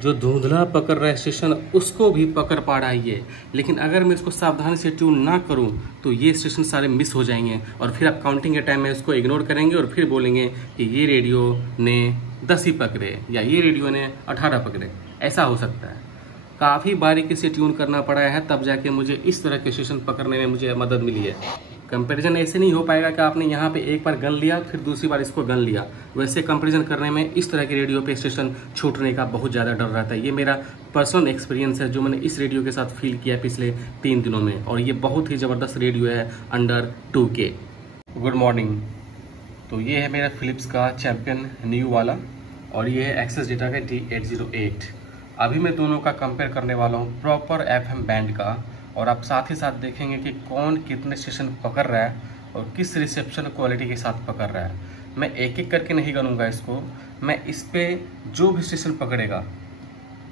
जो धुंधला पकड़ रहा है स्टेशन उसको भी पकड़ पा रहा है ये। लेकिन अगर मैं इसको सावधानी से ट्यून ना करूं तो ये स्टेशन सारे मिस हो जाएंगे और फिर आप काउंटिंग के टाइम में इसको इग्नोर करेंगे और फिर बोलेंगे कि ये रेडियो ने 10 ही पकड़े या ये रेडियो ने 18 पकड़े। ऐसा हो सकता है। काफ़ी बारीकी से ट्यून करना पड़ा है तब जाके मुझे इस तरह के स्टेशन पकड़ने में मुझे मदद मिली है। कंपैरिजन ऐसे नहीं हो पाएगा कि आपने यहाँ पे एक बार गन लिया फिर दूसरी बार इसको गन लिया। वैसे कंपैरिजन करने में इस तरह के रेडियो पे स्टेशन छूटने का बहुत ज़्यादा डर रहता है। ये मेरा पर्सनल एक्सपीरियंस है जो मैंने इस रेडियो के साथ फील किया पिछले 3 दिनों में, और ये बहुत ही ज़बरदस्त रेडियो है अंडर 2K। Good morning. तो ये है मेरा फिलिप्स का चैम्पियन न्यू वाला और ये है एक्सेस डेटा का D808। अभी मैं दोनों का कंपेयर करने वाला हूँ प्रॉपर FM बैंड का, और आप साथ ही साथ देखेंगे कि कौन कितने स्टेशन पकड़ रहा है और किस रिसेप्शन क्वालिटी के साथ पकड़ रहा है। मैं एक एक करके नहीं गनूंगा इसको, मैं इस पे जो भी स्टेशन पकड़ेगा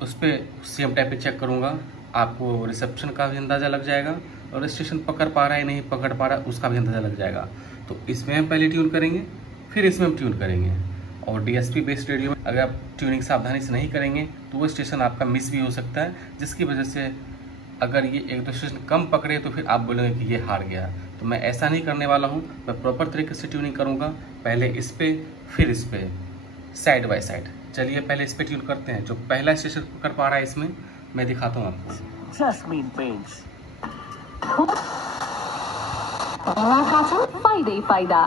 उस पर सेम टाइप पे चेक करूँगा। आपको रिसेप्शन का भी अंदाज़ा लग जाएगा और स्टेशन पकड़ पा रहा है नहीं पकड़ पा रहा है उसका भी अंदाज़ा लग जाएगा। तो इसमें हम पहले ट्यून करेंगे फिर इसमें हम ट्यून करेंगे। और DSP बेस्ड रेडियो में अगर आप ट्यूनिंग सावधानी से नहीं करेंगे तो वो स्टेशन आपका मिस भी हो सकता है, जिसकी वजह से अगर ये एक दो स्टेशन कम पकड़े तो फिर आप बोलेंगे कि ये हार गया। तो मैं ऐसा नहीं करने वाला हूँ, मैं प्रॉपर तरीके से ट्यूनिंग करूँगा, पहले इस पे फिर इस पे, साइड बाय साइड। चलिए पहले इस पे ट्यून करते हैं। जो पहला स्टेशन पकड़ पा रहा है इसमें मैं दिखाता हूँ आपको। जैस्मीन पेंट्स फायदा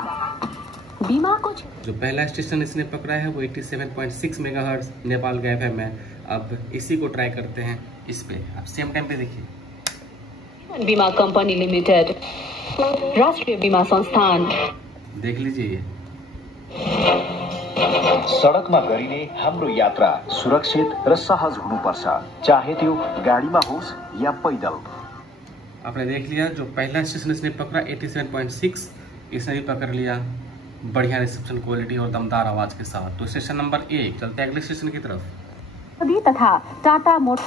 बीमा कुछ। जो पहला स्टेशन इसने पकड़ा है वो 87.6 मेगाहर्ट्ज नेपाल का FM है। अब इसी को ट्राई करते हैं इस पे। आप सेम टाइम पे देखिए। बीमा कंपनी लिमिटेड, राष्ट्रीय बीमा संस्थान। देख लीजिए ये सडकमा गरिने हाम्रो यात्रा सुरक्षित र सहज हुनुपर्छ, चाहे त्यो गाडीमा होस् या पैदल। आपने देख लिया जो पहला स्टेशन इसने पकड़ा 87.6, इसने भी पकड़ लिया बढ़िया रिसेप्शन क्वालिटी और दमदार आवाज के साथ। तो स्टेशन नंबर 1 चलते हैं अगले स्टेशन की तरफ। तथा टाटा मोटर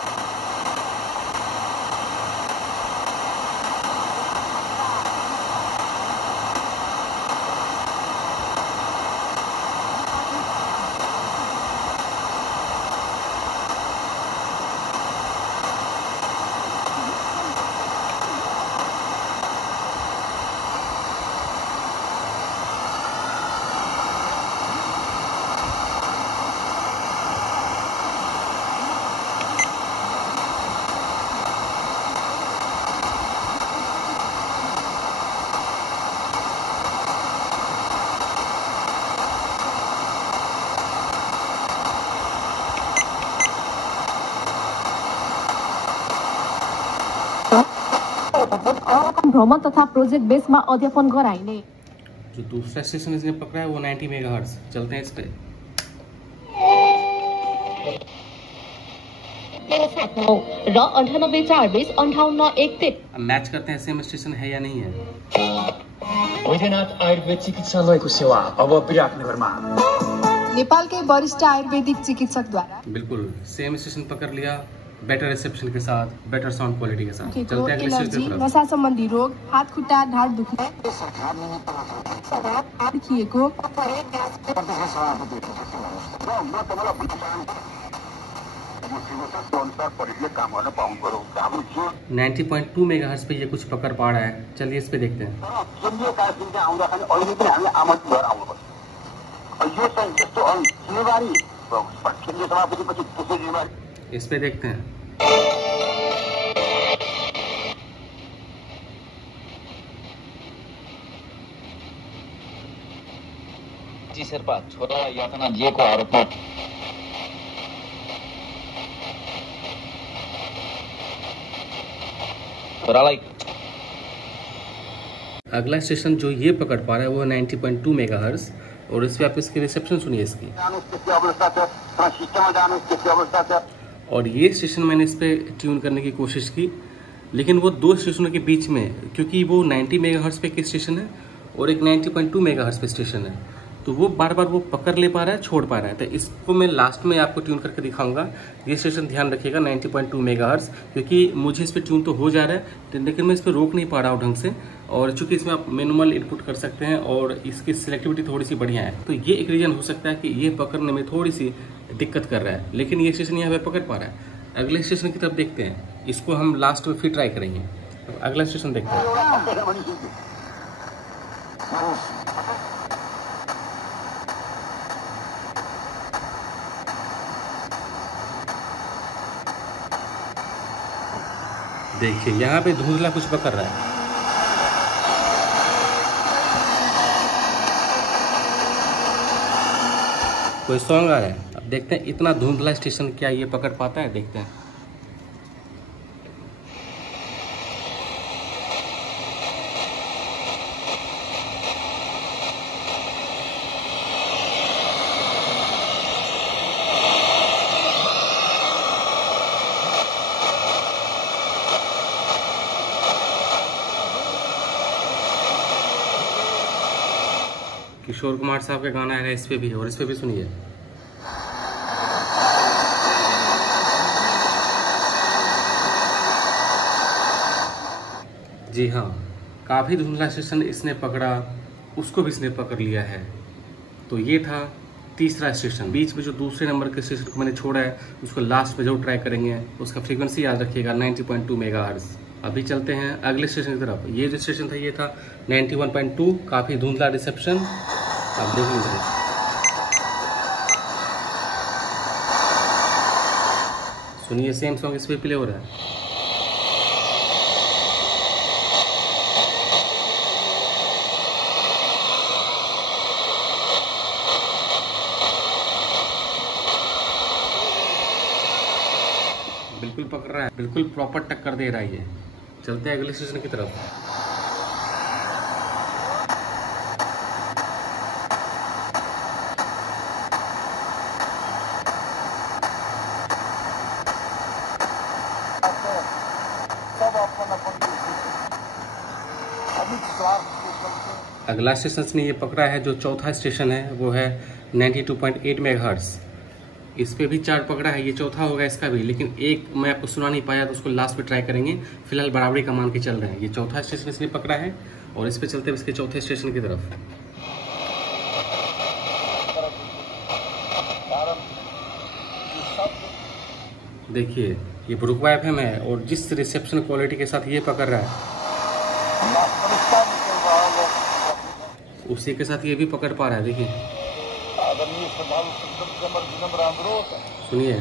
भ्रमण तथा प्रोजेक्ट बेस में अध्यापन गराइने। जो दूसरा स्टेशन इसने पकड़ा है वो 90 मेगाहर्ट्ज। चलते हैं इस पे। र 98 अब मैच करते हैं सेम स्टेशन है या नहीं है। वैद्यनाथ आयुर्वेद चिकित्सालयको सेवा अब विराटनगरमा। नेपाल के वरिष्ठ आयुर्वेदिक चिकित्सक द्वारा बिल्कुल सेम स्टेशन पकड़ लिया, बेटर रिसेप्शन के साथ, बेटर साउंड क्वालिटी के साथ। चलते हैं अगले स्टेशन की तरफ। नशा संबंधी रोग, हाथ खुट्टा ढाड दुख्ने, खिएको, 90.2 मेगाहर्ट्ज पे ये कुछ पकड़ पा रहा है। चलिए इस पे देखते हैं। इस पे देखते हैं। जी शेर्पा छोरा यातना दिएको आरोपमा छोरालाई। अगला स्टेशन जो ये पकड़ पा रहा है वो 90.2 मेगाहर्ट्ज, और इस पे आप इसकी रिसेप्शन सुनिए इसकी। और ये स्टेशन मैंने इस पे ट्यून करने की कोशिश की, लेकिन वो दो स्टेशनों के बीच में, क्योंकि वो 90 मेगाहर्ट्ज पे के स्टेशन है और एक 90.2 मेगाहर्ट्ज पे स्टेशन है, तो वो बार बार वो पकड़ ले पा रहा है, छोड़ पा रहा है। तो इसको मैं लास्ट में आपको ट्यून करके दिखाऊंगा। ये स्टेशन ध्यान रखिएगा 90.2 मेगाहर्ट्ज, क्योंकि मुझे इस पर ट्यून तो हो जा रहा है लेकिन मैं इस पर रोक नहीं पा रहा हूँ ढंग से, और चूंकि इसमें आप मैनुअल इनपुट कर सकते हैं और इसकी सिलेक्टिविटी थोड़ी सी बढ़िया है, तो ये एक रीजन हो सकता है कि ये पकड़ने में थोड़ी सी दिक्कत कर रहा है, लेकिन ये स्टेशन यहाँ पे पकड़ पा रहा है। अगले स्टेशन की तरफ देखते हैं, इसको हम लास्ट में फिर ट्राई करेंगे। तो अगला स्टेशन देखते हैं। देखिए यहाँ पे धुंधला कुछ पकड़ रहा है। कोई सॉन्ग आ रहा है। अब देखते हैं इतना धुंधला स्टेशन क्या ये पकड़ पाता है, देखते हैं। किशोर कुमार साहब का गाना है इस पे भी, और इस पे भी सुनिए। जी हाँ, काफ़ी धुंधला स्टेशन इसने पकड़ा, उसको भी इसने पकड़ लिया है। तो ये था तीसरा स्टेशन। बीच में जो दूसरे नंबर के स्टेशन को मैंने छोड़ा है उसको लास्ट में जरूर ट्राई करेंगे। उसका फ्रीक्वेंसी याद रखिएगा 90.2 मेगाहर्ट्ज़। अभी चलते हैं अगले स्टेशन की तरफ। ये जो स्टेशन था ये था 91.2, काफ़ी धुंधला रिसेप्शन। आप देख लीजिए, सुनिए, सेम सॉन्ग इस पे प्ले हो रहा है। बिल्कुल पकड़ रहा है, बिल्कुल प्रॉपर टक्कर दे रहा है ये। चलते हैं अगले स्टेशन की तरफ। अगला स्टेशन ने ये पकड़ा है, जो चौथा स्टेशन है वो है 92.8 मेगाहर्ट्ज़। इस पे भी 4 पकड़ा है, ये चौथा होगा इसका भी, लेकिन एक मैं आपको सुना नहीं पाया तो उसको लास्ट पे ट्राई करेंगे। फिलहाल बराबरी का मान के चल रहे हैं। ये चौथा स्टेशन इसने पकड़ा है और इस पे चलते हैं इसके चौथे स्टेशन की तरफ। देखिए ये ब्रुकवा FM है और जिस रिसेप्शन क्वालिटी के साथ ये पकड़ रहा है उसी के साथ ये भी पकड़ पा रहा है। देखिए सुनिए।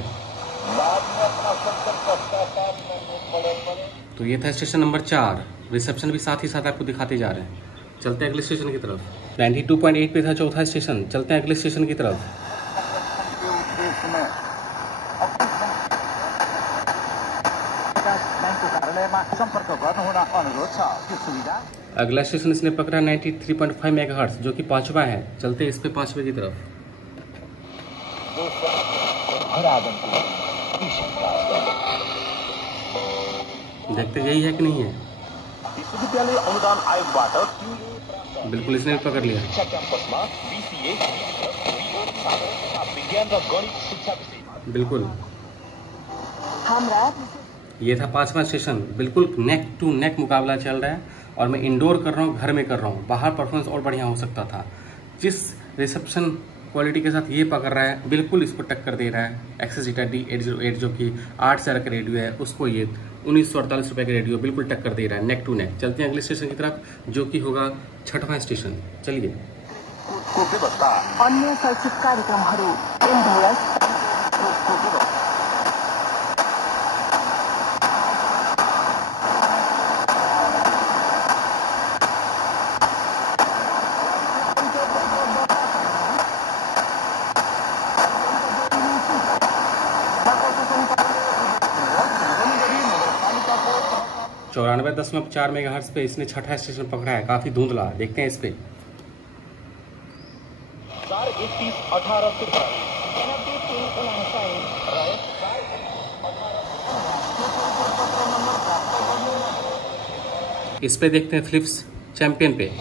तो ये था स्टेशन नंबर 4। रिसेप्शन भी साथ ही साथ आपको दिखाते जा रहे हैं। चलते हैं अगले स्टेशन की तरफ। 92.8 पे था चौथा स्टेशन। चलते हैं अगले स्टेशन की तरफ। अगला स्टेशन इसने पकड़ा 93.5 मेगाहर्ट्ज़, जो कि 5वां है। चलते इस पे 5वें की तरफ। देखते यही है कि नहीं है। विश्वविद्यालय अनुदान आयोगबाट बिल्कुल इसने भी पकड़ लिया। बिल्कुल ये था 5वां स्टेशन। बिल्कुल नेक टू नेक मुकाबला चल रहा है और मैं इंडोर कर रहा हूँ, घर में कर रहा हूँ। बाहर परफॉर्मेंस और बढ़िया हो सकता था। जिस रिसेप्शन क्वालिटी के साथ ये पकड़ रहा है बिल्कुल इसको टक्कर दे रहा है। एक्सेस जीटा D808 जो कि 8 का रेडियो है, उसको ये 1948 रुपये का रेडियो बिल्कुल टक्कर दे रहा है, नेक टू नेक। चलते हैं अगले स्टेशन की तरफ, जो कि होगा 6वां स्टेशन। चलिए। अन्य शैक्षिक कार्यक्रमहरू चौरानवे 10.4 मेगाहर्ट्ज़ पे इसने 6ठा स्टेशन पकड़ा है। काफी धुंधला। देखते हैं इस पे। इस पे देखते हैं फिलिप्स चैंपियन पे।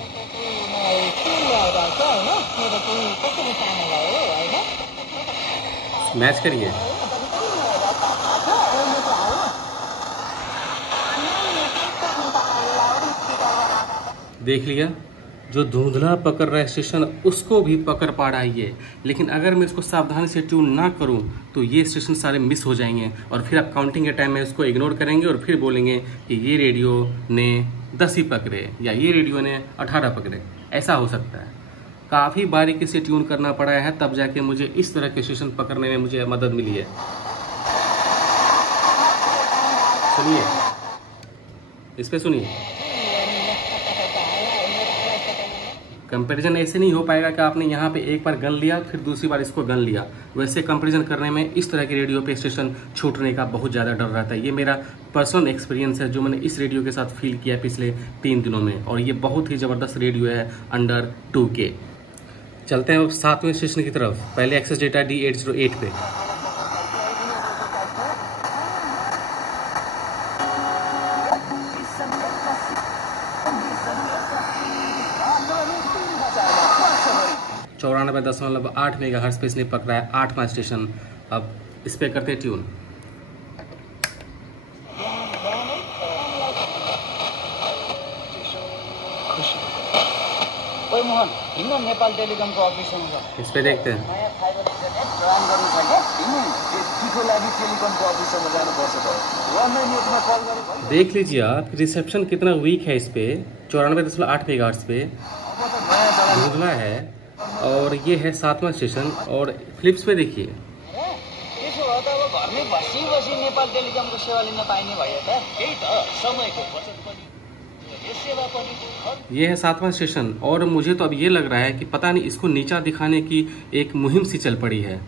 मैच करिए। देख लिया, जो धुंधला पकड़ रहा है स्टेशन उसको भी पकड़ पा रहा है ये। लेकिन अगर मैं इसको सावधानी से ट्यून ना करूं तो ये स्टेशन सारे मिस हो जाएंगे और फिर आप काउंटिंग के टाइम में इसको इग्नोर करेंगे और फिर बोलेंगे कि ये रेडियो ने 10 ही पकड़े या ये रेडियो ने 18 पकड़े। ऐसा हो सकता है। काफ़ी बारीकी से ट्यून करना पड़ा है, तब जाके मुझे इस तरह के स्टेशन पकड़ने में मुझे मदद मिली है। सुनिए, इस पे सुनिए। कंपैरिजन ऐसे नहीं हो पाएगा कि आपने यहाँ पे एक बार गन लिया फिर दूसरी बार इसको गन लिया। वैसे कंपैरिजन करने में इस तरह के रेडियो पे स्टेशन छूटने का बहुत ज़्यादा डर रहता है। ये मेरा पर्सनल एक्सपीरियंस है जो मैंने इस रेडियो के साथ फील किया पिछले 3 दिनों में, और ये बहुत ही ज़बरदस्त रेडियो है अंडर 2K। चलते हैं 7वें स्टेशन की तरफ। पहले एक्सेस डेटा D808 पे। .94.8 मेगाहर्ट्ज़ पे इसने पकड़ा है 8वां स्टेशन। अब इस पे करते हैं ट्यून। ओए मोहन, हिँड्न नेपाल टेलिकमको अफिसमा छ। इस पे देखते हैं। नयाँ फाइबर इन्टरनेट प्रदान गर्नु छ क्या? हिँड्नु त्यतिको लागि टेलिकमको अफिसमा जानुपर्छ त। वनलाइन नेटमा कल गरेको। देख लीजिए आप, रिसेप्शन कितना वीक है इस पे। 94.8 मेगाहर्ट्ज़ पे धुंधला है, और ये है 7वां स्टेशन। और फ्लिप्स पे देखिए, त्यसो भए त अब घरमै बसी बसी नेपाल टेलिकमको सेवा लिन पाइने भयो त। त्यही त, समयको बचत पनि यस सेवा पनि। ये है 7वां स्टेशन। और मुझे तो अब ये लग रहा है कि पता नहीं इसको नीचा दिखाने की एक मुहिम सी चल पड़ी है।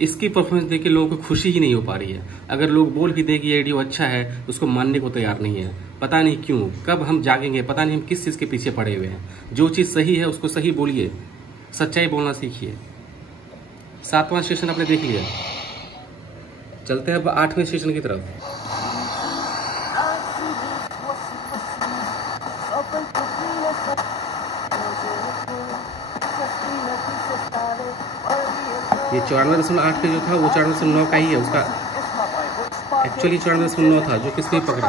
इसकी परफॉर्मेंस देख के लोगों को खुशी ही नहीं हो पा रही है। अगर लोग बोल भी दे कि ये रेडियो अच्छा है, उसको मानने को तैयार नहीं है। पता नहीं क्यों, कब हम जागेंगे, पता नहीं हम किस चीज़ के पीछे पड़े हुए हैं। जो चीज़ सही है उसको सही बोलिए, सच्चाई बोलना सीखिए। 7वां स्टेशन आपने देख लिया। चलते हैं अब 8वें स्टेशन की तरफ। ये 94.8 पे जो था वो 94.9 का ही है। उसका एक्चुअली 94.9 था जो किसने पकड़ा।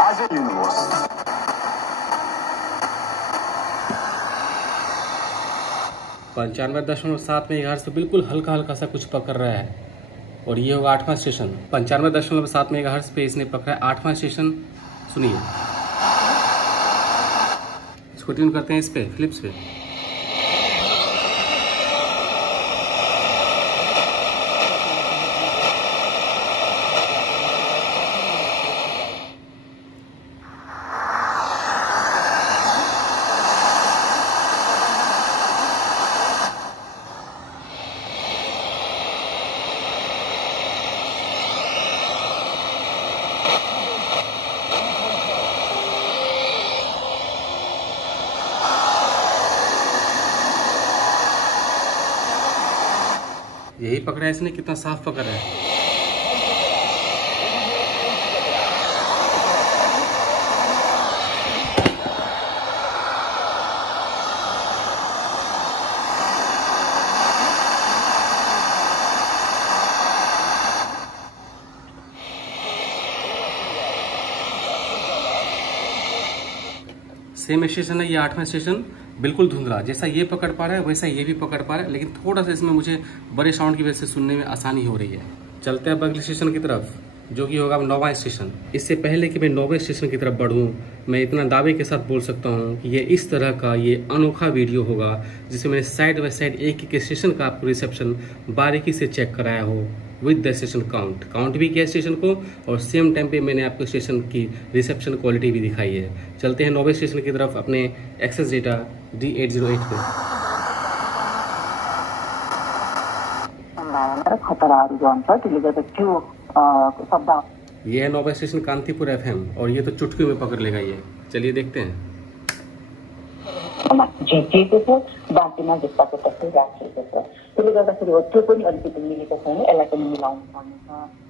आज लिनुहोस्। 95.7 मेगाहर्ट्ज़ तो बिल्कुल हल्का हल्का सा कुछ पकड़ रहा है। और ये होगा 8वां स्टेशन। 95.7 मेगाहर्ट्ज़ पे इसने पकड़ा है 8वां स्टेशन। सुनिए, इसको ट्यून करते हैं इस पे, फ्लिप्स पे। यही पकड़ा है इसने, कितना साफ पकड़ है। सेम स्टेशन है ये 8वां स्टेशन। बिल्कुल धुंधला, जैसा ये पकड़ पा रहा है वैसा ये भी पकड़ पा रहा है, लेकिन थोड़ा सा इसमें मुझे बड़े साउंड की वजह से सुनने में आसानी हो रही है। चलते हैं अब अगले स्टेशन की तरफ, जो कि होगा 9वां स्टेशन। इससे पहले कि मैं 9वें स्टेशन की तरफ बढ़ूँ, मैं इतना दावे के साथ बोल सकता हूँ कि ये इस तरह का ये अनोखा वीडियो होगा जिसमें मैंने साइड बाय साइड एक एक स्टेशन का आपको रिसेप्शन बारीकी से चेक कराया हो, विद द स्टेशन काउंट भी किया स्टेशन को, और सेम टाइम पे मैंने आपको स्टेशन की रिसेप्शन क्वालिटी भी दिखाई है। चलते हैं 9वें स्टेशन की तरफ अपने एक्सेस डेटा D808 पे। खतराहरू जो हुन्छ त्यसले गर्दा त्यो शब्द। ये है 9वां स्टेशन कांतिपुर FM, और ये तो चुटकी में पकड़ लेगा ये। चलिए देखते हैं। झिकिएको छ, बाँकीमा जस्ताको तस्तै राखिएको छ। त्यसले गर्दाखेरि हो त्यो पनि अलिकति मिलेको छैन, यसलाई पनि मिलाउनु पर्ने छ।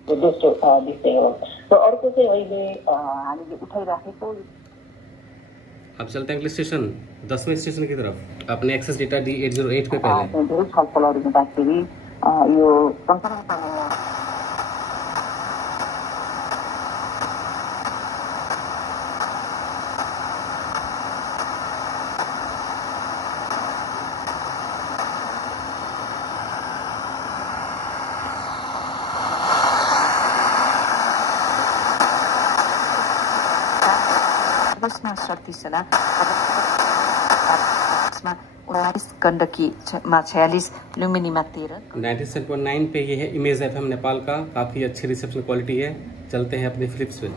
यो दोस्रो विषय हो। र अर्को चाहिँ अहिले हामीले उठाइराखेको। अब चलते हैं अगले स्टेशन 10वें स्टेशन की तरफ। अपने एक्सेस डेटा D808 पे पहले धेरै छलफलहरू हुँदाखेरि यो श्रद्धिसना 19 गण्डकीमा 46 लुम्बिनीमा 13 97.9 पे ये है इमेज FM नेपाल का। काफ़ी अच्छी रिसेप्शन क्वालिटी है। चलते हैं अपने फिलिप्स पे।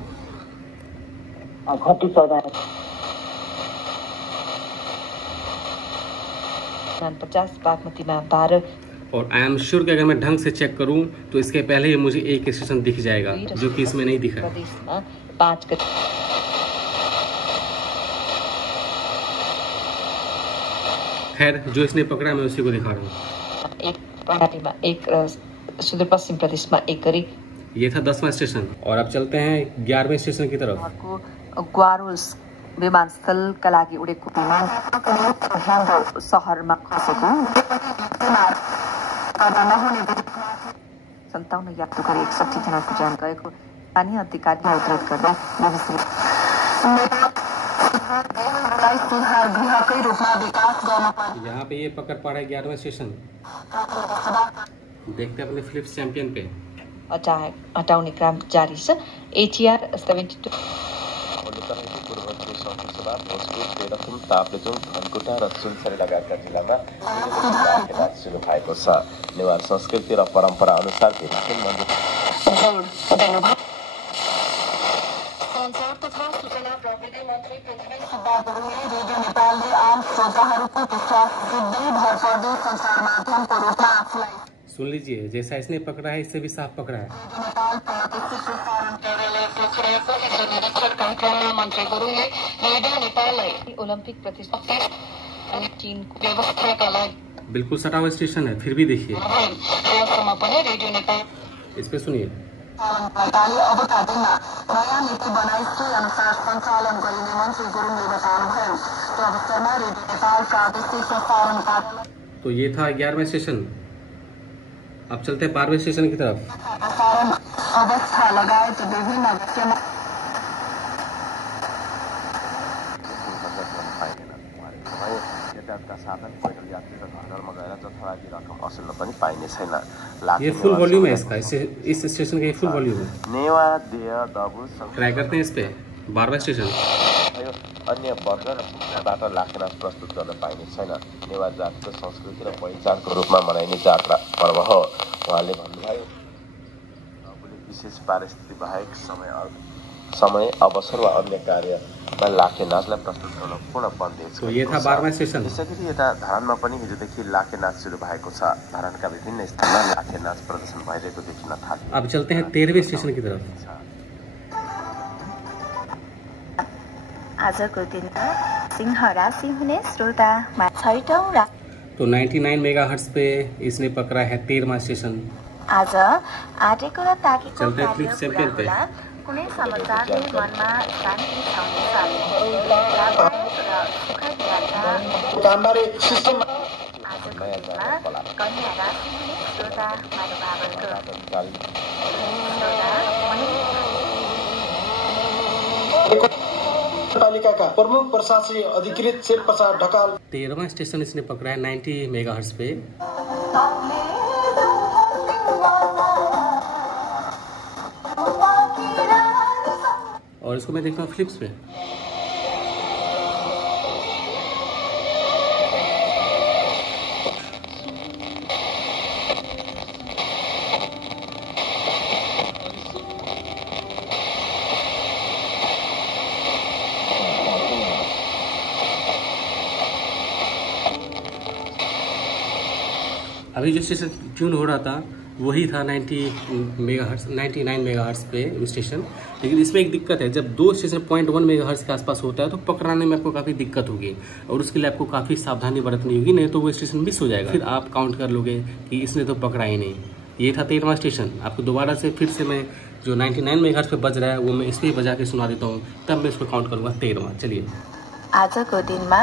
50 बागमतीमा 12 और आई एम श्योर कि अगर मैं ढंग से चेक करूं तो इसके पहले ही मुझे एक स्टेशन दिख जाएगा, जो कि इसमें नहीं दिखा। 5 खैर, जो इसने पकड़ा मैं उसी को दिखा रहा हूँ। एक प्रणालीमा 1 सुदूरपश्चिम प्रदेशमा 1 गरी। ये था 10वां स्टेशन। और अब चलते हैं 11वें स्टेशन की तरफ। ग्वारोस विमानस्थलका लागि उडेको विमान सहरमा खसेको 57 यात्रु गरी 61 जनाको ज्यान गएको स्थानीय अधिकारीले उद्धार गर्दा यहाँ पे ये पकड़ पा रहा है 11वां स्टेशन। देखते हैं अपने फिलिप्स चैंपियन पे। हटाउने काम जारी छ। ATR 72 ताप्लेजुङ, धनकुटा र सुनसरी लगायतका जिल्लामा राखेनाथ सुरु भएको छ। नेवार संस्कृति र परम्परा अनुसार भित्तिम मन्दिर संचार तथा सूचना प्रविधि मन्त्री पृथ्वी सुब्बा गुरुङले रेडियो नेपालले आम श्रोताहरूको विश्वास वृद्धि भरपर्दो सञ्चार माध्यमको रूपमा आफूलाई सुन लीजिए, जैसा इसने पकड़ा है इससे भी साफ पकड़ा है। नेपाल प्रादेशिक प्रसारण कार्यालय पोखराको हिजो निरीक्षण कार्यक्रममा मन्त्री गुरुङले रेडियो नेपाललाई ओलम्पिक प्रतिस्पर्धा अनि चीनको व्यवस्थाका लागि बिल्कुल सटा हुआ स्टेशन है, फिर भी देखिए। प्रयासमा पनि रेडियो नेपाल इस पे सुनिए। अबका दिनमा नयाँ नीति बनाई सोही अनुसार सञ्चालन गरिने मन्त्री गुरुङले बताउनुभयो। त्यो अवसरमा रेडियो नेपाल प्रादेशिक प्रसारण कार्यालय। तो ये था 11वां स्टेशन। अब चलते हैं 12वें स्टेशन की तरफ। प्रसारण अवस्था लगायत विभिन्न विषयमा यातायातका साधन पैदल यात्री र घरघरमा गएर जथाभावी रकम असुल्न पनि पाइने छैन। ये फुल वॉल्यूम है इसका, इस स्टेशन का ये फुल वॉल्यूम है। नेवा देय दबु ट्राई करते हैं इस पे। 12वां स्टेशन। अन्य वर्ग र भाषाबाट लाखेनाथ प्रस्तुत गर्न पाइने छैन। नेवा जातको संस्कृति र पहिचानको रूपमा मनाइने जात्रा पर्व हो। उहाँले भन्नुभयो, विशेष पारिस्थिति बाहेक समय अवसर वा अन्य कार्यमा लाखेनाचलाई प्रस्तुत गर्न पूर्ण बन्देज। तो ये था 12वां स्टेशन। त्यसैगरी यता धरानमा पनि हिजोदेखि लाखेनाच सुरु भएको छ। धरानका विभिन्न स्थानमा लाखेनाच प्रदर्शन भइरहेको देखिन थाल्यो। अब चलते हैं 13वें स्टेशन की तरफ। आजको दिनमा सिंह राशि हुने श्रोतामा 6औं तो 99 मेगाहर्ट्ज पे इसने पकड़ा है 13वां स्टेशन। आज आटेको र ताकेको चलते हैं फिलिप्स चैंपियन पे। कुनै समाचारले मनमा शान्ति छाउनेछ। आजको दिनमा कन्या राशि हुने श्रोता महानुभावहरूको पालिकाका प्रमुख प्रशासकीय अधिकृत शेरप्रसाद ढकाल। 13वां स्टेशन इसने पकड़ा है 90 मेगाहर्ट्ज पे। और इसको मैं देखता हूँ फ्लिप्स पे। अभी जो स्टेशन ट्यून हो रहा था वही था 99 मेगाहर्ट्ज़ पे स्टेशन। लेकिन इसमें एक दिक्कत है, जब दो स्टेशन 0.1 मेगाहर्ट्ज़ के आसपास होता है तो पकड़ाने में आपको काफ़ी दिक्कत होगी और उसके लिए आपको काफ़ी सावधानी बरतनी होगी, नहीं तो वो स्टेशन मिस हो जाएगा। फिर आप काउंट कर लोगे कि इसने तो पकड़ा ही नहीं। ये था 13वां स्टेशन। आपको दोबारा से फिर से मैं जो 99 मेगाहर्ट्ज़ पे बज रहा है वो मैं इस पर बजा के सुना देता हूँ, तब मैं इसको काउंट करूँगा 13वां। चलिए, आजको दिनमा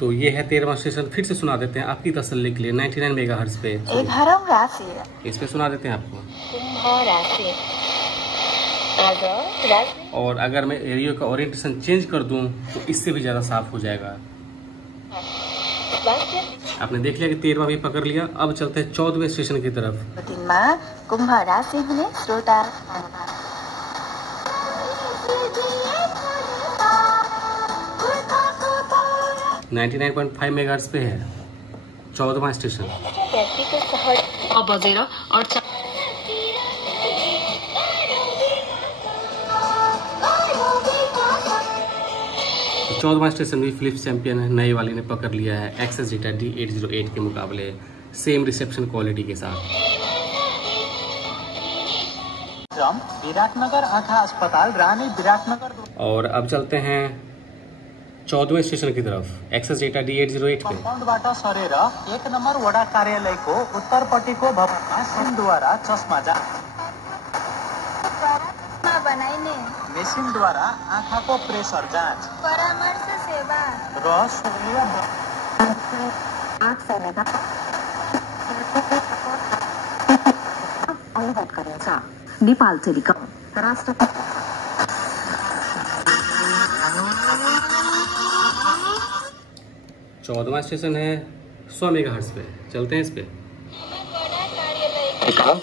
तो ये है 13वां स्टेशन। फिर से सुना देते हैं आपकी तसल्ली के लिए 99 मेगाहर्ट्ज़ पे। 11औं राशि इस पे सुना देते हैं आपको। कुंभ राशि। आज राशि और अगर मैं एरियो का ओरिएंटेशन चेंज कर दूं तो इससे भी ज़्यादा साफ हो जाएगा। आपने देख लिया कि 13वां भी पकड़ लिया। अब चलते हैं 14वें स्टेशन की तरफ। दिनमा कुंभ राशि हुने श्रोता 99.5 मेगाहर्ट्ज़ पे है 14वां स्टेशन। व्यक्तिको सहर बजेर 14वां स्टेशन भी फिलिप्स चैंपियन है, नई वाली ने पकड़ लिया है एक्सेस डेटा D808 के मुकाबले सेम रिसेप्शन क्वालिटी के साथ। विराटनगर आँखा अस्पताल रानी विराटनगर। और अब चलते हैं 14वें स्टेशन की तरफ, एक्सेस डेटा D808 पे। कम्पाउन्डबाट सरेर 1 नम्बर वडा कार्यालयको उत्तरपट्टिको भवनमा सिमद्वारा चस्मा बनाइने मेसिनद्वारा आँखाको प्रेसर जाँच, परामर्श सेवा र अनुरोध गरिन्छ। नेपाल टेलिकम राष्ट्र 14वां स्टेशन है 100 मेगाहर्ट्ज़ पे। चलते हैं इस पे।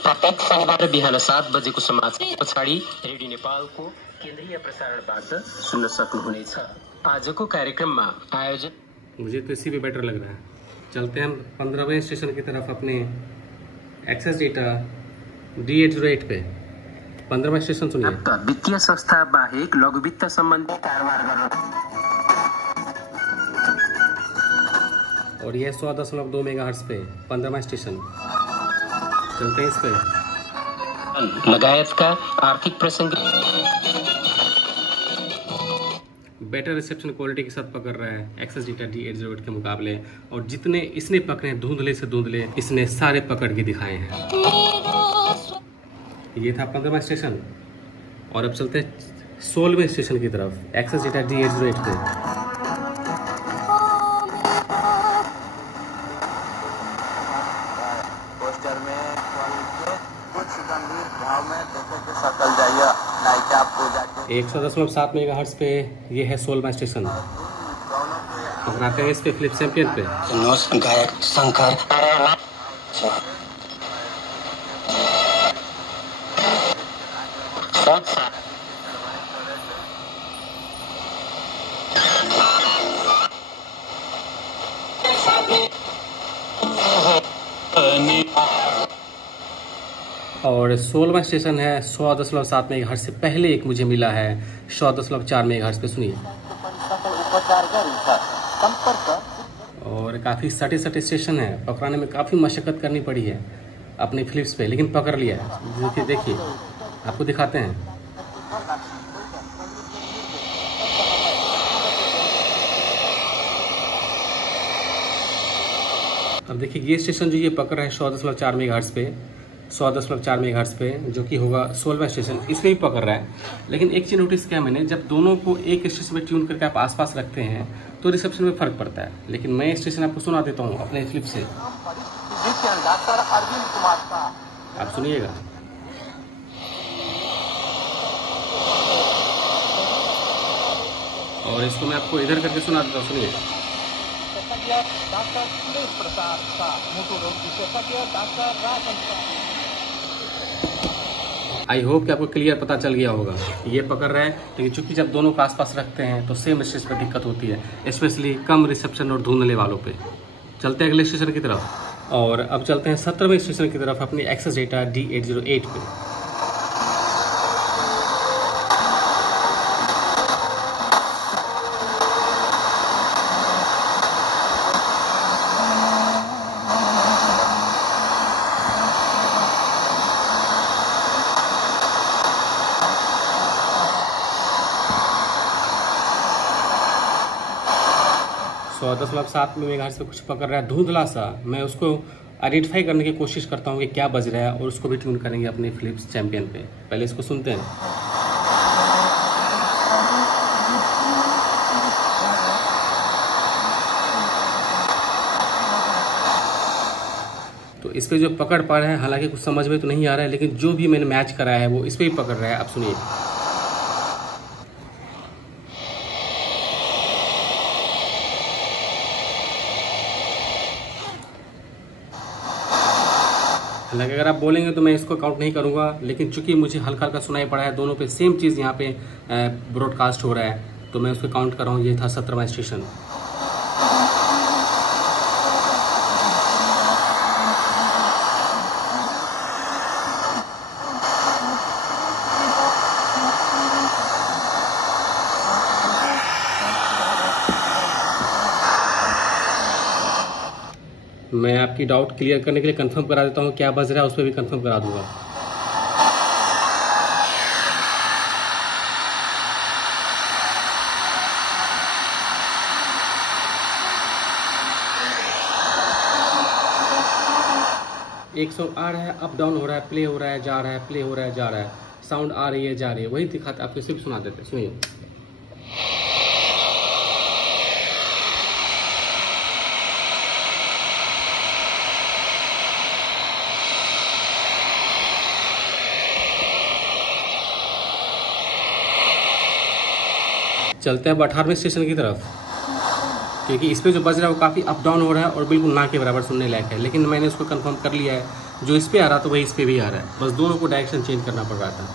प्रत्येक शनिबार बिहान 7 बजेको समाचार पछाडि रेडियो नेपालको केन्द्रीय प्रसारणबाट सुन्न सक्नुहुनेछ। आजको कार्यक्रममा आयोजन मुझे तो इसी पे बेटर लग रहा है। चलते हैं हम 15वें स्टेशन की तरफ अपने एक्सेस डेटा D808 पे। 15वां स्टेशन सुनिए। वित्तीय संस्था बाहेक लघु वित्त सम्बन्धी कारोबार गर्न और यह 100.2 मेगाहर्ट्ज़ पे 15वां स्टेशन। चलते हैं इस पे। लगायतका आर्थिक प्रसंग बेटर रिसेप्शन क्वालिटी के साथ पकड़ रहा है एक्सेस डेटा D808 के मुकाबले। और जितने इसने पकड़े हैं धुंधले से धुंधले, इसने सारे पकड़ के दिखाए हैं। ये था 15वां स्टेशन। और अब चलते हैं 16वें स्टेशन की तरफ, एक्सेस डेटा D808 पे। पोस्टर में कुछ गंभीर भाव में देखे के सकल जाइए लाइक आपको जाके 100.7 मेगाहर्ट्ज़ पे ये है 16वां स्टेशन। अब आते हैं इस पे फिलिप्स चैंपियन पे। गायक शंकर और 16वां स्टेशन है 100.7 मेगाहर्ट्ज़ से पहले एक मुझे मिला है 100.4 मेगाहर्ट्ज़ पे। सुनिए। और काफ़ी सटे सटे स्टेशन है, पकड़ाने में काफ़ी मशक्क़त करनी पड़ी है अपने फिलिप्स पे, लेकिन पकड़ लिया है। देखिए आपको दिखाते हैं। अब देखिए ये स्टेशन जो ये पकड़ रहा है 100.4 मेगाहर्ट्ज़ पे, 100.4 मेगाहर्ट्ज़ पे, जो कि होगा 16वां स्टेशन, इसमें भी पकड़ रहा है। लेकिन एक चीज़ नोटिस किया मैंने, जब दोनों को एक स्टेशन में ट्यून करके आप आसपास रखते हैं तो रिसेप्शन में फ़र्क पड़ता है। लेकिन मैं स्टेशन आपको सुना देता हूँ अपने फ्लिप से, आप सुनिएगा। और इसको मैं आपको इधर करके सुना देता हूँ, सुनिए। डॉक्टर सुरेश प्रसाद शाह, मोटो रोग विशेषज्ञ डॉक्टर राजन। आई होप कि आपको क्लियर पता चल गया होगा। ये पकड़ रहा है, लेकिन चूंकि जब दोनों को आसपास रखते हैं तो सेम स्टेशन पर दिक्कत होती है, स्पेशली कम रिसेप्शन और धुंधले वालों पे। चलते हैं अगले स्टेशन की तरफ। और अब चलते हैं 17वें स्टेशन की तरफ अपनी एक्सेस डेटा D808 पे। 100.7 मेगाहर्ट्ज पे कुछ पकड़ रहा है धुंधला सा। मैं उसको आइडेंटिफाई करने की कोशिश करता हूँ कि क्या बज रहा है और उसको भी ट्यून करेंगे अपने फिलिप्स चैंपियन पे। पहले इसको सुनते हैं। तो इस पे जो पकड़ पा रहे हैं, हालांकि कुछ समझ में तो नहीं आ रहा है, लेकिन जो भी मैंने मैच कराया है वो इस पे ही पकड़ रहा है। आप सुनिए। हालांकि अगर आप बोलेंगे तो मैं इसको काउंट नहीं करूंगा, लेकिन चूंकि मुझे हल्का हल्का सुनाई पड़ा है, दोनों पे सेम चीज़ यहाँ पे ब्रॉडकास्ट हो रहा है, तो मैं उसको काउंट कर रहा हूँ। ये था 17वां स्टेशन। मैं आपकी डाउट क्लियर करने के लिए कंफर्म करा देता हूँ क्या बज रहा है, उस पर भी कंफर्म करा दूंगा। एक सौ आ रहा है, अप डाउन हो रहा है, प्ले हो रहा है, जा रहा है, प्ले हो रहा है, जा रहा है, साउंड आ रही है, जा रही है, वही दिखाते आपको सिर्फ सुना देते। सुनिए। चलते हैं अब 18वें स्टेशन की तरफ, क्योंकि इस पे जो बज रहा है वो काफ़ी अप डाउन हो रहा है और बिल्कुल ना के बराबर सुनने लायक है। लेकिन मैंने उसको कंफर्म कर लिया है, जो इस पे आ रहा था वही इस पे भी आ रहा है, बस दोनों को डायरेक्शन चेंज करना पड़ रहा था।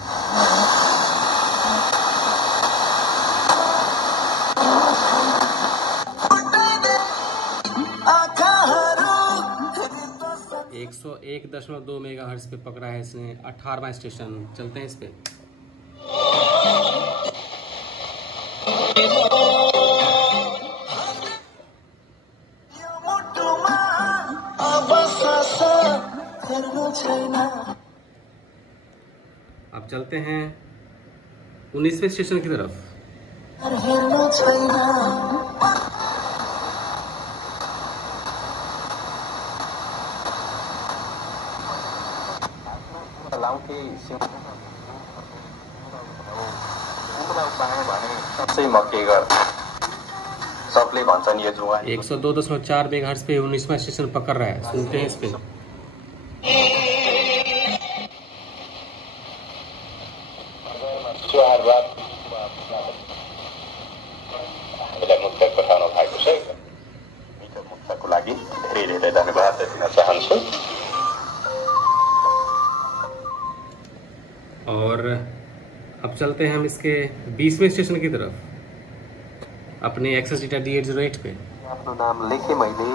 101.2 मेगाहर्ट्ज पे पकड़ा है इसने। 18वां स्टेशन। चलते हैं इस पे। अब चलते हैं 19वें स्टेशन की तरफ। सबले भन्छन् यो जुवा 102.4 मेगाहर्ट्ज पे 19वां स्टेशन पकड़ रहा है। सुनते हैं इस पे। हामीलाई मुक्तक पठाउनु भएको छ। मिठो मुक्तको लागि धेरै धेरै धन्यवाद दिन चाहन्छु। और अब चलते हैं हम इसके 20वें स्टेशन की तरफ, अपने एक्सेस डेटा D808 पे। आफ्नो नाम लेखे मैले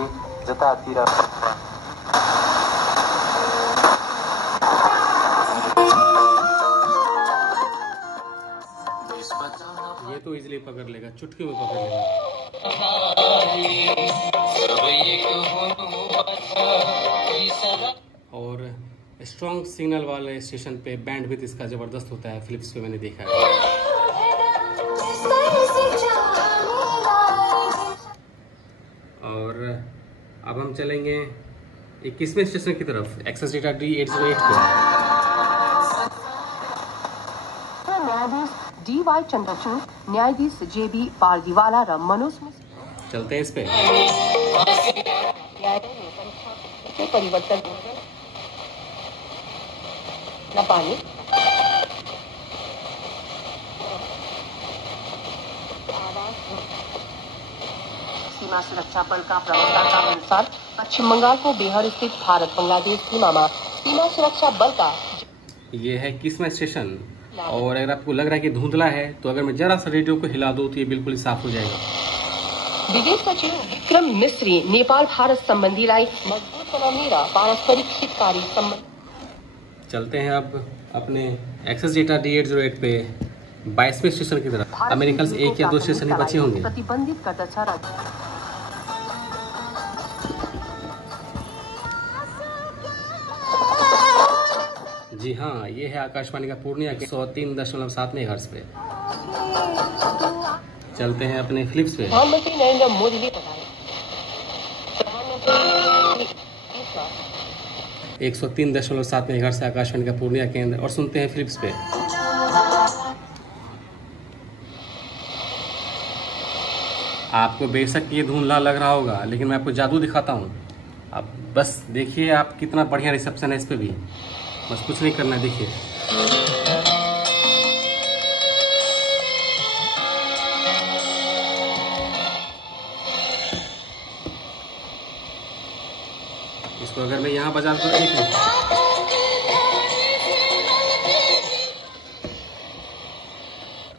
जतातिर। ये तो इजीली पकड़ लेगा, चुटकी में पकड़ लेगा। और स्ट्रॉन्ग सिग्नल वाले स्टेशन पे बैंड विड्थ इसका ज़बरदस्त होता है, फिलिप्स पे मैंने देखा है। और अब हम चलेंगे 21वें स्टेशन की तरफ, एक्सेस डेटा D808 पे। न्यायाधीश D.Y. चंद्रचूड़, न्यायाधीश J.B. पारदीवाला र मनोज मिश्र। चलते हैं इस पे। परिवर्तन नेपाली सीमा सुरक्षा बल का प्रवक्ता का अनुसार पश्चिम बंगाल को बिहार स्थित भारत बांग्लादेश सीमा में सीमा सुरक्षा बल का ये है 21वां स्टेशन। और अगर आपको लग रहा है कि धुंधला है, तो अगर मैं जरा सा रेडियो को हिला दूं तो ये बिल्कुल साफ हो जाएगा। विदेश सचिव विक्रम मिश्री नेपाल भारत संबंधी लाई मजबूत बनाने र पारस्परिक हितकारी संबंध। चलते हैं अब अपने एक्सेस डेटा D808 पे 22वें स्टेशन की तरफ। अमेरिकन 1 या 2 स्टेशन ही बचे होंगे। प्रतिबंधित करता जी हाँ, ये है आकाशवाणी का पूर्णिया के 103.7 मेगाहर्ट्ज पे। चलते हैं अपने फिलिप्स पे। प्रधानमंत्री नरेंद्र मोदी ने बताया 103.7 मेगाहर्ट्ज से आकाशवाणी का पूर्णिया केंद्र, और सुनते हैं फिलिप्स पे। आपको बेशक ये धुंधला लग रहा होगा, लेकिन मैं आपको जादू दिखाता हूँ। आप बस देखिए, आप कितना बढ़िया रिसेप्शन है इस पे भी, बस कुछ नहीं करना है। देखिए इसको अगर मैं यहाँ बजा तो एक मिनट,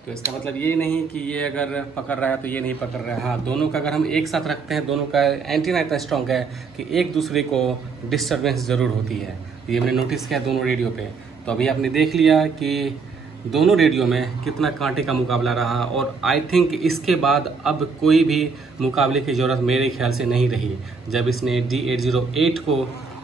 तो इसका मतलब ये नहीं कि ये अगर पकड़ रहा है तो ये नहीं पकड़ रहा है। हाँ, दोनों का अगर हम एक साथ रखते हैं, दोनों का एंटीना इतना स्ट्रॉन्ग है कि एक दूसरे को डिस्टर्बेंस ज़रूर होती है। ये मैंने नोटिस किया दोनों रेडियो पे। तो अभी आपने देख लिया कि दोनों रेडियो में कितना कांटे का मुकाबला रहा, और आई थिंक इसके बाद अब कोई भी मुकाबले की ज़रूरत मेरे ख्याल से नहीं रही। जब इसने D808 को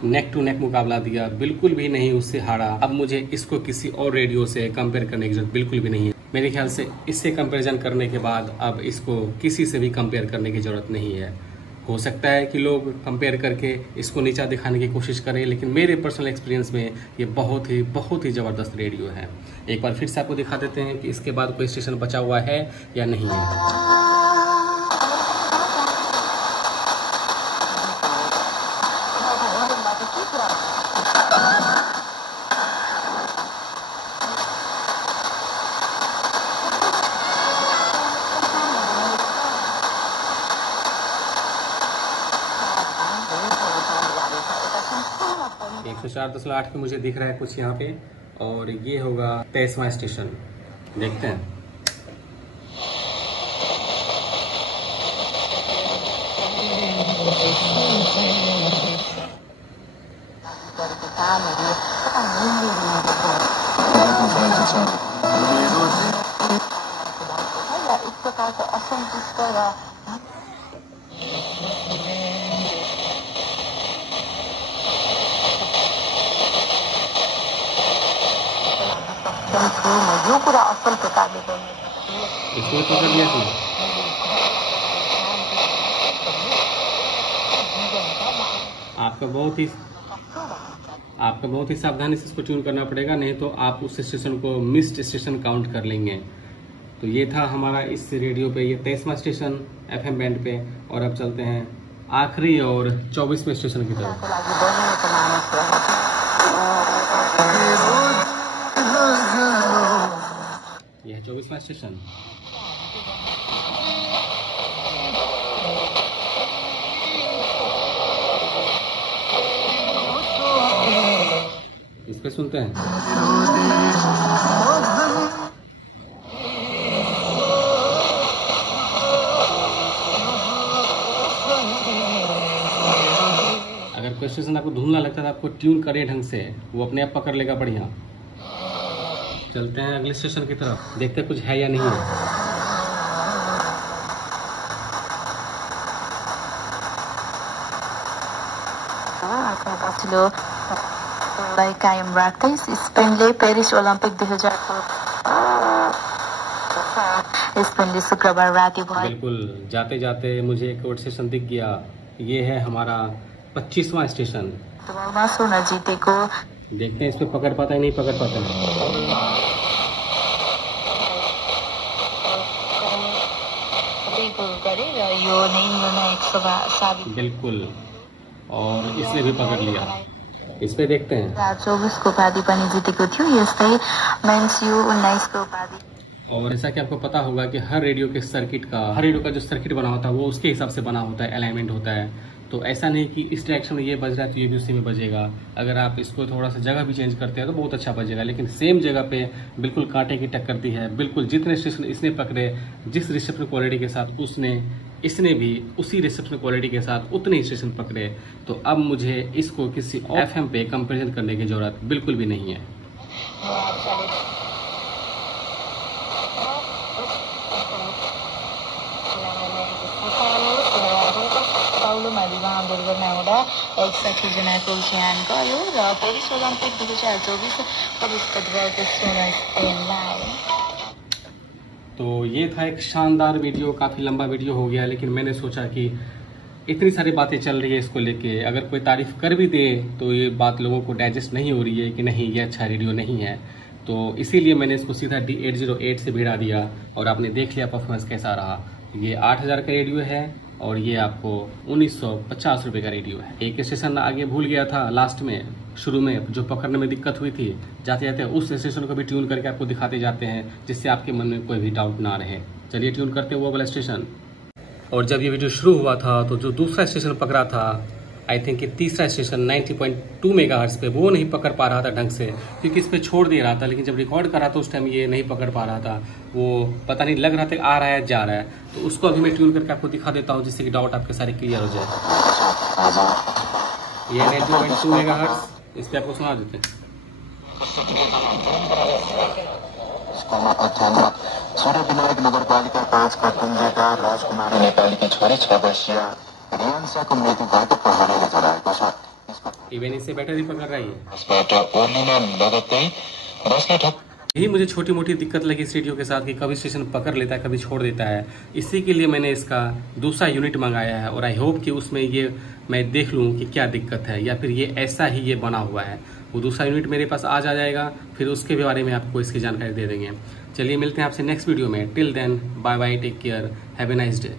नेक टू नेक मुकाबला दिया, बिल्कुल भी नहीं उससे हारा। अब मुझे इसको किसी और रेडियो से कंपेयर करने की जरूरत बिल्कुल भी नहीं है। मेरे ख्याल से इससे कंपैरिजन करने के बाद अब इसको किसी से भी कंपेयर करने की ज़रूरत नहीं है। हो सकता है कि लोग कंपेयर करके इसको नीचा दिखाने की कोशिश करें, लेकिन मेरे पर्सनल एक्सपीरियंस में ये बहुत ही ज़बरदस्त रेडियो है। एक बार फिर से आपको दिखा देते हैं कि इसके बाद कोई स्टेशन बचा हुआ है या नहीं है। 104.8 पे मुझे दिख रहा है कुछ यहाँ पे, और ये होगा 23वां स्टेशन। देखते हैं। इस प्रकार से असंतुष्ट जो पूरा असल प्रकार इसमें पकड़ लिया थी। आपका बहुत ही सावधानी से इसको ट्यून करना पड़ेगा, नहीं तो आप उस स्टेशन को मिस्ड स्टेशन काउंट कर लेंगे। तो ये था हमारा इस रेडियो पे ये 23वां स्टेशन FM बैंड पे, और अब चलते हैं आखिरी और 24वें स्टेशन की तरफ। यह है 24वां स्टेशन। इस पे सुनते हैं। अगर कोई स्टेशन आपको धुंधला लगता है तो आपको ट्यून करें ढंग से, वो अपने आप पकड़ लेगा बढ़िया। चलते हैं अगले स्टेशन की तरफ, देखते हैं कुछ है या नहीं है। कायम राख्दै स्पेनले पेरिस ओलम्पिक 2000 स्पेनले शुक्रबार राति बिल्कुल जाते जाते मुझे एक और स्टेशन दिख गया। ये है हमारा 25वां स्टेशन। स्वर्ण जितेको, देखते हैं इस पे पकड़ पाता है नहीं पकड़ पाता है। बिल्कुल, और इसने भी पकड़ लिया। इस पे देखते हैं। 24 को उपाधि पनि जितेको थियो, यस्तै मेन्स यू 19 को उपाधि। और ऐसा कि आपको पता होगा कि हर रेडियो के सर्किट का, हर रेडियो का जो सर्किट बना होता है वो उसके हिसाब से बना होता है, अलाइनमेंट होता है। तो ऐसा नहीं कि इस डायरेक्शन में ये बज रहा है तो ये भी उसी में बजेगा। अगर आप इसको थोड़ा सा जगह भी चेंज करते हैं तो बहुत अच्छा बजेगा, लेकिन सेम जगह पे बिल्कुल कांटे की टक्कर दी है। बिल्कुल जितने स्टेशन इसने पकड़े, जिस रिसेप्शन क्वालिटी के साथ इसने भी उसी रिसेप्शन क्वालिटी के साथ उतने ही स्टेशन पकड़े। तो अब मुझे इसको किसी FM पे कंपेरिजन करने की जरूरत बिल्कुल भी नहीं है। दुर्घटना हुँदा 61 जनाको ज्यान गयो र पेरिस ओलम्पिक 2024 प्रवेश गरेको स्पेनलाई। तो ये था एक शानदार वीडियो, काफ़ी लंबा वीडियो हो गया, लेकिन मैंने सोचा कि इतनी सारी बातें चल रही है इसको लेके, अगर कोई तारीफ कर भी दे तो ये बात लोगों को डाइजेस्ट नहीं हो रही है कि नहीं ये अच्छा रेडियो नहीं है। तो इसीलिए मैंने इसको सीधा D808 से भिड़ा दिया और आपने देख लिया परफॉर्मेंस कैसा रहा। ये 8000 का रेडियो है और ये आपको 1950 रुपये का रेडियो है। एक स्टेशन आगे भूल गया था लास्ट में, शुरू में जो पकड़ने में दिक्कत हुई थी, जाते जाते उस स्टेशन को भी ट्यून करके आपको दिखाते जाते हैं जिससे आपके मन में कोई भी डाउट ना रहे। चलिए ट्यून करते हैं वो वाला स्टेशन। और जब ये वीडियो शुरू हुआ था तो जो दूसरा स्टेशन पकड़ा था, आई थिंक ये तीसरा स्टेशन 90.2 मेगाहर्ट्ज पे, वो नहीं पकड़ पा रहा था ढंग से, क्योंकि इस पे छोड़ दे रहा था। लेकिन जब रिकॉर्ड करा तो उस टाइम ये नहीं पकड़ पा रहा था, वो पता नहीं लग रहा था आ रहा है जा रहा है। तो उसको अभी मैं ट्यून करके आपको दिखा देता हूँ जिससे कि डाउट आपके सारे क्लियर हो जाए। ये 90.2 मेगाहर्ट्ज, इस पर आपको सुना देते हैं। सूर्यविनायक नगरपालिका 5 का कुञ्जेका राजकुमारी नेपालीकी छोरी 6 वर्षीय रियान्साको मृत्यु भएको प्रहरीले जनाएको छ। इवन इससे बैटरी पकड़ रही है। यसबाट ओर्लिन लगत्तै रसले ठप। यही मुझे छोटी मोटी दिक्कत लगी इस रेडियो के साथ कि कभी स्टेशन पकड़ लेता है, कभी छोड़ देता है। इसी के लिए मैंने इसका दूसरा यूनिट मंगाया है और आई होप कि उसमें ये मैं देख लूँ कि क्या दिक्कत है या फिर ये ऐसा ही ये बना हुआ है। वो दूसरा यूनिट मेरे पास आज आ जाएगा, फिर उसके बारे में आपको इसकी जानकारी दे देंगे। चलिए मिलते हैं आपसे नेक्स्ट वीडियो में। Till then bye bye, take care, have a nice day.